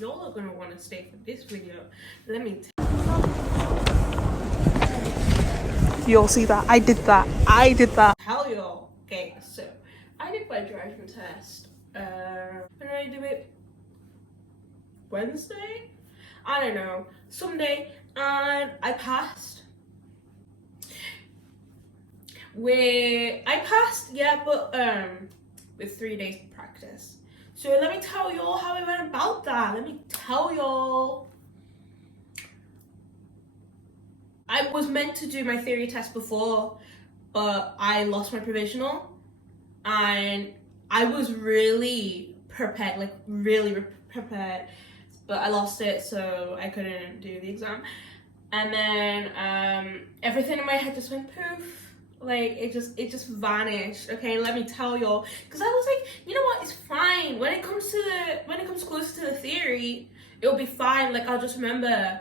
Y'all are gonna want to stay for this video. Let me You'll see that. I did that. tell y'all. Okay, so I did my driving test. When did I do it? Wednesday? I don't know. Someday, and I passed. Yeah, but with 3 days practice. So let me tell y'all how I went about that. Let me tell y'all. I was meant to do my theory test before, but I lost my provisional, and I was really prepared, like really prepared, but I lost it, so I couldn't do the exam. And then everything in my head just went poof. Like it just vanished. Okay, let me tell y'all, because I was like, you know what, it's fine. When it comes closer to the theory, it'll be fine. Like I'll just remember.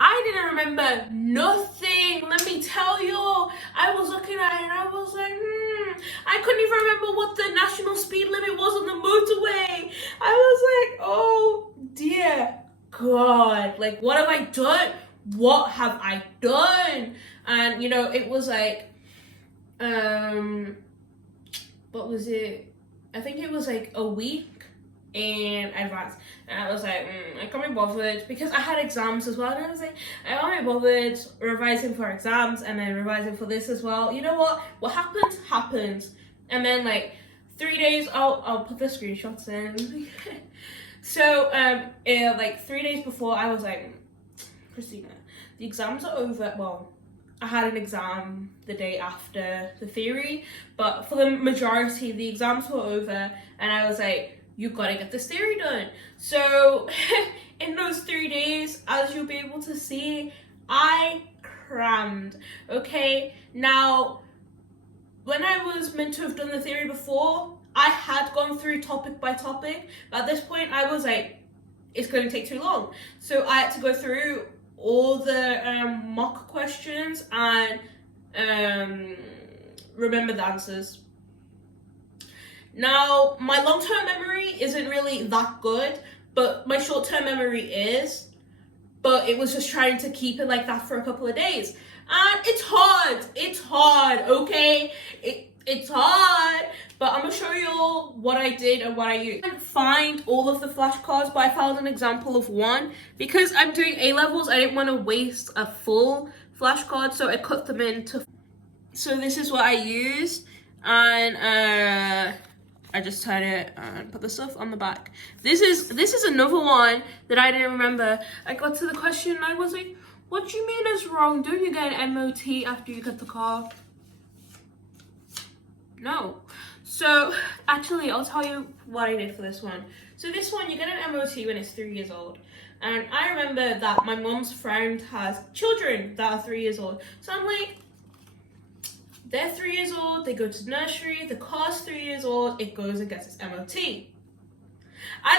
I didn't remember nothing. Let me tell y'all. I was looking at it and I was like, I couldn't even remember what the national speed limit was on the motorway. I was like, oh dear God. Like, what have I done? What have I done? And you know, it was like, what was it? I think it was like a week in advance, and I was like, I can't be bothered, because I had exams as well, and I was like, I can't be bothered revising for exams and then revising for this as well. You know what happens. And then like 3 days, I'll put the screenshots in. So like 3 days before, I was like, Christina, the exams are over. Well, I had an exam the day after the theory, but for the majority, the exams were over, and I was like, you gotta get this theory done. So in those 3 days, as you'll be able to see, I crammed. Okay, now when I was meant to have done the theory before, I had gone through topic by topic, but at this point I was like, it's going to take too long, so I had to go through all the mock questions and remember the answers. Now, my long-term memory isn't really that good, but my short-term memory is. But it was just trying to keep it like that for a couple of days. And it's hard, okay? It's hard, but I'm gonna show you all what I did and what I used. I didn't find all of the flashcards, but I found an example of one. Because I'm doing A-levels, I didn't want to waste a full flashcard, so I cut them into. So this is what I used, and I just tied it and put the stuff on the back. This is another one that I didn't remember. I got to the question and I was like, what do you mean is wrong? Don't you get an MOT after you get the car? No. So actually, I'll tell you what I did for this one. So this one, you get an MOT when it's 3 years old. And I remember that my mom's friend has children that are 3 years old. So I'm like, they're 3 years old, they go to nursery, the car's 3 years old, it goes and gets its MOT. I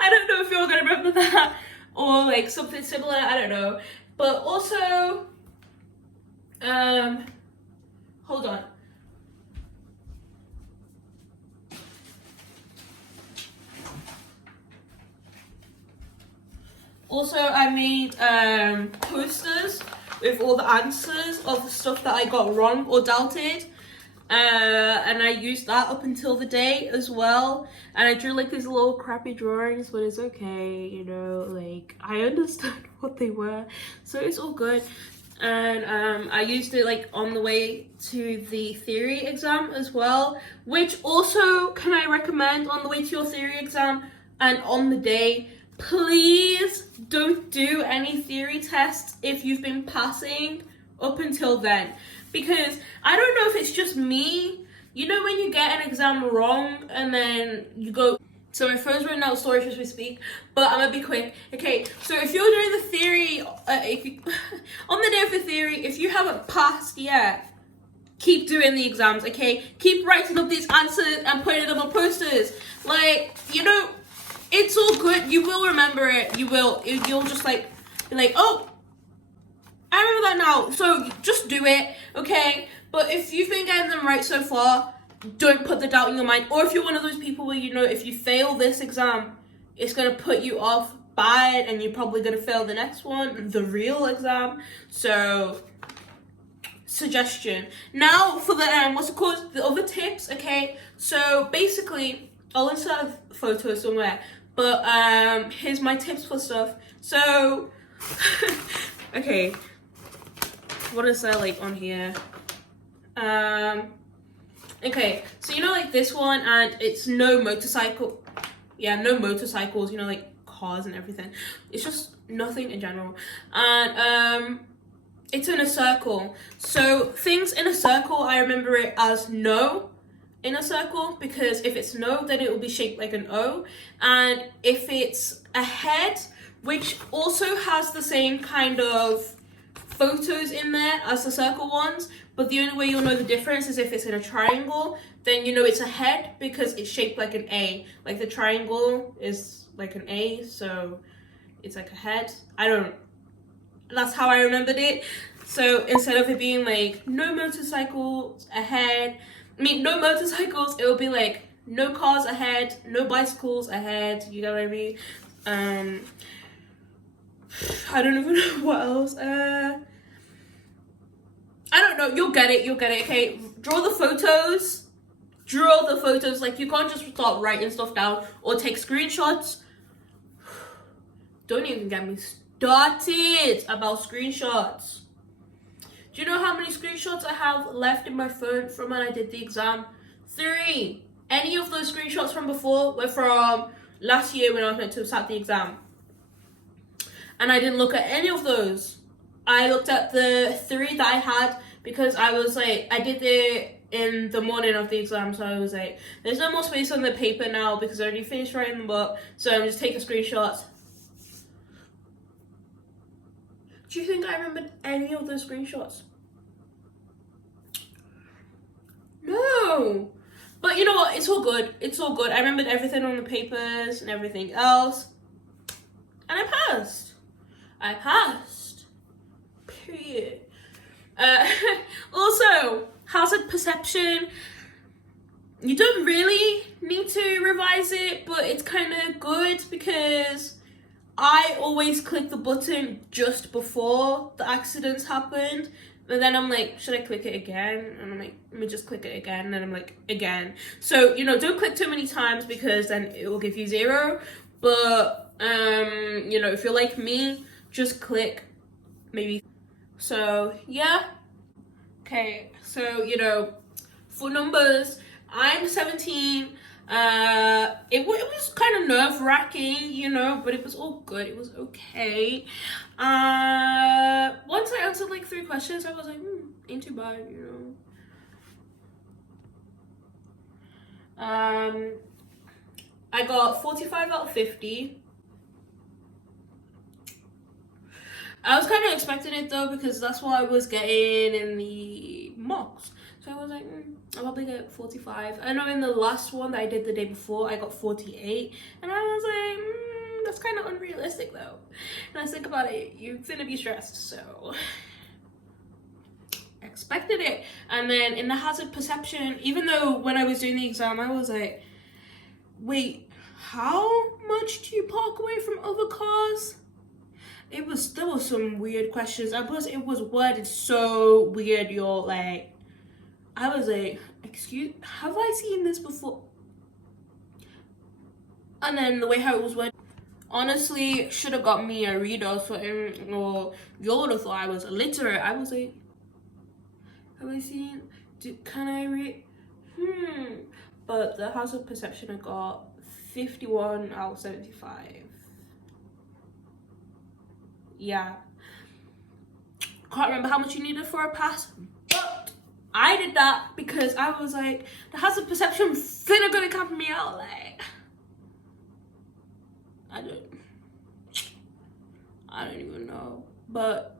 don't know if you're gonna remember that or like something similar, I don't know. But also, hold on. Also, I made posters with all the answers of the stuff that I got wrong or doubted. And I used that up until the day as well. And I drew like these little crappy drawings, but it's okay, you know, like I understood what they were, so it's all good. And I used it like on the way to the theory exam as well, which also, can I recommend on the way to your theory exam and on the day, please don't do any theory tests if you've been passing up until then. Because I don't know if it's just me, you know when you get an exam wrong and then you go. So my phone's running out of storage as we speak, but I'm gonna be quick. Okay, so if you're doing the theory, on the day of the theory, if you haven't passed yet, keep doing the exams, okay? Keep writing up these answers and putting them on posters. Like, you know, it's all good. You will remember it. You will. You'll just like be like, oh, I remember that now. So just do it, okay? But if you've been getting them right so far, don't put the doubt in your mind. Or if you're one of those people where, you know, if you fail this exam, it's going to put you off bad, and you're probably going to fail the next one, the real exam. So suggestion. Now for the what's it called, the other tips. Okay, so basically I'll insert a photo somewhere, but here's my tips for stuff. So okay, what is there like on here? Okay, so you know, like this one, and it's no motorcycle. Yeah, no motorcycles, you know, like cars and everything. It's just nothing in general. And it's in a circle. So things in a circle, I remember it as no in a circle, because if it's no, then it will be shaped like an O. And if it's a head, which also has the same kind of photos in there as the circle ones, but the only way you'll know the difference is if it's in a triangle, then you know it's a head because it's shaped like an A. Like the triangle is like an A, so it's like a head. That's how I remembered it. So instead of it being like no motorcycles ahead, no motorcycles, it will be like no cars ahead, no bicycles ahead. You know what I mean? I don't even know what else. I don't know. You'll get it. Okay, draw the photos. Like, you can't just start writing stuff down or take screenshots. Don't even get me started about screenshots. Do you know how many screenshots I have left in my phone from when I did the exam? 3. Any of those screenshots from before were from last year when I was meant to have sat the exam. And I didn't look at any of those. I looked at the 3 that I had because I was like, I did it in the morning of the exam, so I was like, there's no more space on the paper now because I already finished writing them up, so I'm just taking screenshots. Do you think I remembered any of those screenshots? No. But you know what? It's all good. I remembered everything on the papers and everything else. And I passed. Period. Also, hazard perception. You don't really need to revise it, but it's kind of good because I always click the button just before the accidents happened. And then I'm like, should I click it again? And I'm like, let me just click it again. And then I'm like, again. So, you know, don't click too many times because then it will give you 0. But, you know, if you're like me, just click maybe. So, yeah. Okay, so, you know, for numbers, I'm 17. It was kind of nerve-wracking, you know, but it was all good. It was okay. Once I answered like 3 questions, I was like, ain't too bad, you know. I got 45 out of 50. I was kind of expecting it though, because that's what I was getting in the mocks. So I was like, I'll probably get 45. I know in the last one that I did the day before, I got 48. And I was like, that's kind of unrealistic though. And I think about it, you're gonna be stressed, so I expected it. And then in the hazard perception, even though when I was doing the exam, I was like, wait, how much do you park away from other cars? There was some weird questions. It was worded so weird, you're like, I was like, have I seen this before? And then the way how it was worded, honestly, should have got me a reader or something, or you would have thought I was illiterate. I was like, have I seen, can I read? But the hazard perception, I got 51 out of 75. Yeah. Can't remember how much you needed for a pass, but I did that because I was like, the hazard perception finna gonna cap me out. Like, I don't even know. But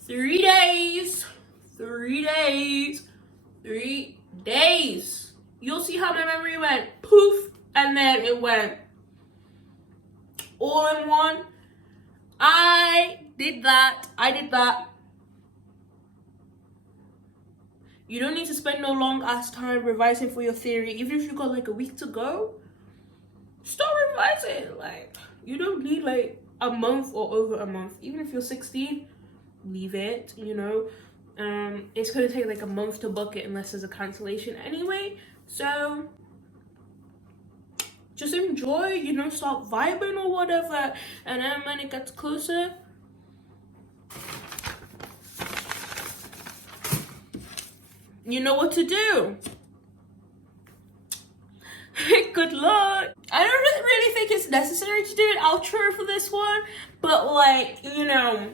3 days. You'll see how my memory went poof, and then it went all in one. I did that. You don't need to spend no long ass time revising for your theory. Even if you got like a week to go, start revising. Like, you don't need like a month or over a month. Even if you're 16, leave it, you know. It's gonna take like a month to book it unless there's a cancellation anyway. So just enjoy, you know, start vibing or whatever. And then when it gets closer, you know what to do. Good luck. I don't really think it's necessary to do an outro for this one, but like, you know,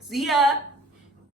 see ya.